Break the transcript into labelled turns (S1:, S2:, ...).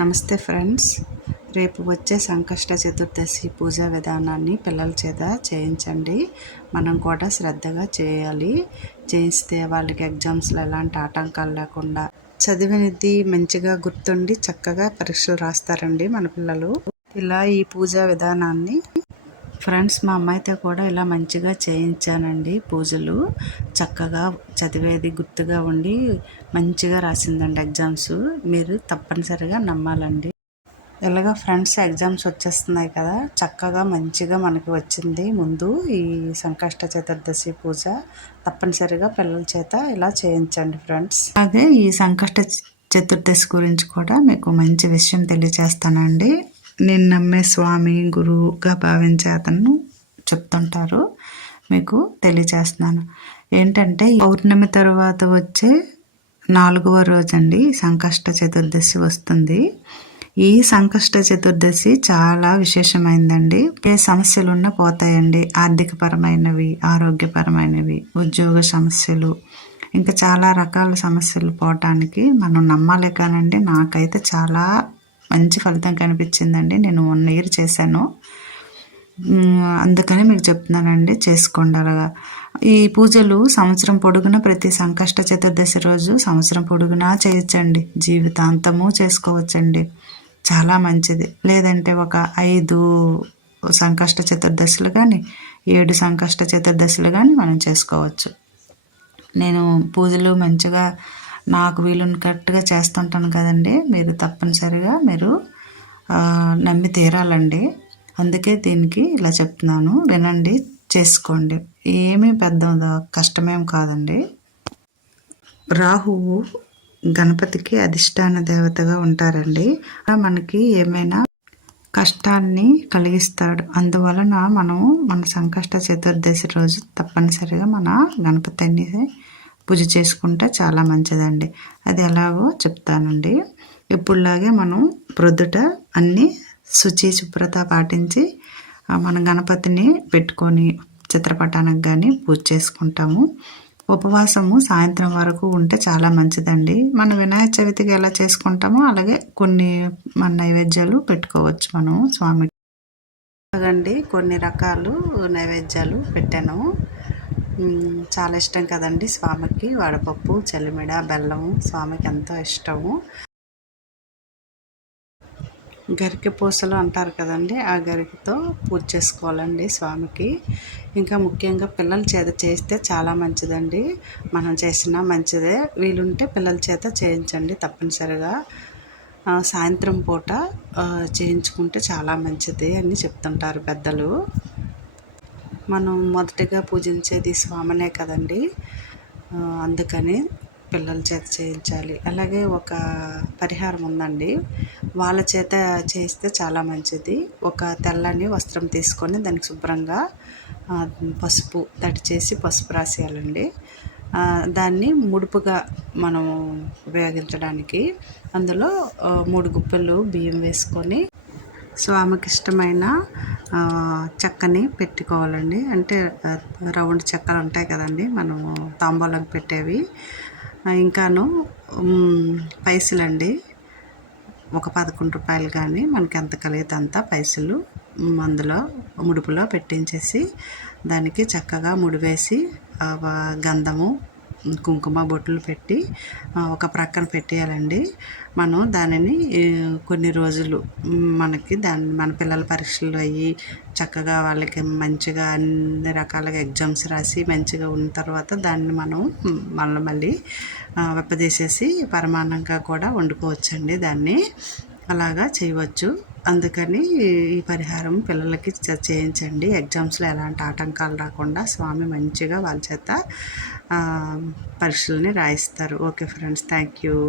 S1: నమస్తే ఫ్రెండ్స్. రేపు వచ్చే సంకష్ట చతుర్దశి పూజా విధానాన్ని పిల్లల చేత చేయించండి. మనం కూడా శ్రద్ధగా చేయాలి. చేయిస్తే వాళ్ళకి ఎగ్జామ్స్లో ఎలాంటి ఆటంకాలు లేకుండా చదివినది మంచిగా గుర్తుండి చక్కగా పరీక్షలు రాస్తారండి మన పిల్లలు. ఇలా ఈ పూజా విధానాన్ని ఫ్రెండ్స్ మా అమ్మాయితో కూడా ఇలా మంచిగా చేయించానండి పూజలు. చక్కగా చదివేది గుర్తుగా ఉండి మంచిగా రాసిందండి ఎగ్జామ్స్. మీరు తప్పనిసరిగా నమ్మాలండి. ఇలాగ ఫ్రెండ్స్ ఎగ్జామ్స్ వచ్చేస్తున్నాయి కదా చక్కగా మంచిగా మనకి వచ్చింది. ముందు ఈ సంకష్ట చతుర్దశి పూజ తప్పనిసరిగా పిల్లల చేత ఇలా చేయించండి ఫ్రెండ్స్. అదే ఈ సంకష్ట చతుర్దశి గురించి కూడా మీకు మంచి విషయం తెలియజేస్తానండి. నేను నమ్మే స్వామి గురువుగా భావించే అతను చెప్తుంటారు మీకు తెలియజేస్తున్నాను. ఏంటంటే పౌర్ణమి తర్వాత వచ్చే నాలుగవ రోజండి సంకష్ట చతుర్దశి వస్తుంది. ఈ సంకష్ట చతుర్దశి చాలా విశేషమైందండి. ఏ సమస్యలు ఉన్నా పోతాయండి. ఆర్థికపరమైనవి ఆరోగ్యపరమైనవి ఉద్యోగ సమస్యలు ఇంకా చాలా రకాల సమస్యలు పోవటానికి మనం నమ్మాలి కానండి. నాకైతే చాలా మంచి ఫలితం కనిపించిందండి. నేను వన్ ఇయర్ చేశాను. అందుకని మీకు చెప్తున్నానండి చేసుకోండి అలాగా. ఈ పూజలు సంవత్సరం పొడుగున ప్రతి సంకష్ట చతుర్దశి రోజు సంవత్సరం పొడుగునా చేయొచ్చండి. జీవితాంతము చేసుకోవచ్చండి. చాలా మంచిది. లేదంటే ఒక ఐదు సంకష్ట చతుర్దశులు కానీ ఏడు సంకష్ట చతుర్దశులు కానీ మనం చేసుకోవచ్చు. నేను పూజలు మంచిగా నాకు వీలుని కరెక్ట్గా చేస్తుంటాను కదండి. మీరు తప్పనిసరిగా మీరు నమ్మి తీరాలండి. అందుకే దీనికి ఇలా చెప్తున్నాను. వినండి చేసుకోండి. ఏమీ పెద్ద కష్టమేం కాదండి. రాహువు గణపతికి అధిష్టాన దేవతగా ఉంటారండి. మనకి ఏమైనా కష్టాన్ని కలిగిస్తాడు. అందువలన మనము మన సంకష్ట చతుర్దశి రోజు తప్పనిసరిగా మన గణపతిని పూజ చేసుకుంటే చాలా మంచిదండి. అది ఎలాగో చెప్తానండి. ఇప్పుడులాగే మనం ప్రొద్దుట అన్నీ శుచి శుభ్రత పాటించి మన గణపతిని పెట్టుకొని చిత్రపటానికి కానీ పూజ చేసుకుంటాము. ఉపవాసము సాయంత్రం వరకు ఉంటే చాలా మంచిదండి. మనం వినాయక చవితికి ఎలా చేసుకుంటామో అలాగే కొన్ని మన నైవేద్యాలు పెట్టుకోవచ్చు మనం స్వామి. అలాగండి కొన్ని రకాలు నైవేద్యాలు పెట్టాను. చాలా ఇష్టం కదండి స్వామికి. వడపప్పు చలిమిడ బెల్లము స్వామికి ఎంతో ఇష్టము. గరికె పూసలు అంటారు కదండి ఆ గరికతో పూజ చేసుకోవాలండి స్వామికి. ఇంకా ముఖ్యంగా పిల్లల చేత చేస్తే చాలా మంచిదండి. మనం చేసినా మంచిదే. వీలుంటే పిల్లల చేత చేయించండి తప్పనిసరిగా. సాయంత్రం పూట చేయించుకుంటే చాలా మంచిది అని చెప్తుంటారు పెద్దలు. మనం మొదటగా పూజించేది స్వామినే కదండి. అందుకని పిల్లల చేత చేయించాలి. అలాగే ఒక పరిహారం ఉందండి. వాళ్ళ చేత చేస్తే చాలా మంచిది. ఒక తెల్లని వస్త్రం తీసుకొని దానికి శుభ్రంగా పసుపు తడి చేసి పసుపు రాసేయాలండి. దాన్ని ముడుపుగా మనం ఉపయోగించడానికి అందులో మూడు గుప్పెలు బియ్యం వేసుకొని స్వామికి ఇష్టమైన చెక్కని పెట్టుకోవాలండి. అంటే రౌండ్ చెక్కలు ఉంటాయి కదండి మనము తాంబూలం పెట్టేవి. ఇంకాను పైసలండి. ఒక పదకొండు రూపాయలు కానీ మనకి ఎంత కలిగితే అంత పైసలు అందులో ముడుపులో పెట్టించేసి దానికి చక్కగా ముడివేసి గంధము కుంకుమ బొట్లు పెట్టి ఒక ప్రక్కన పెట్టేయాలండి. మనం దానిని కొన్ని రోజులు మనకి దాన్ని మన పిల్లల పరీక్షలు అయ్యి చక్కగా వాళ్ళకి మంచిగా అన్ని రకాలుగా ఎగ్జామ్స్ రాసి మంచిగా ఉన్న తర్వాత దాన్ని మనం మళ్ళీ మళ్ళీ వెప్పదీసేసి పరమాన్నంగా కూడా వండుకోవచ్చండి దాన్ని. అలాగా చేయవచ్చు. అందుకని ఈ పరిహారం పిల్లలకి చేయించండి. ఎగ్జామ్స్లో ఎలాంటి ఆటంకాలు రాకుండా స్వామి మంచిగా వాళ్ళ చేత పరీక్షల్ని రాయిస్తారు. Okay friends thank you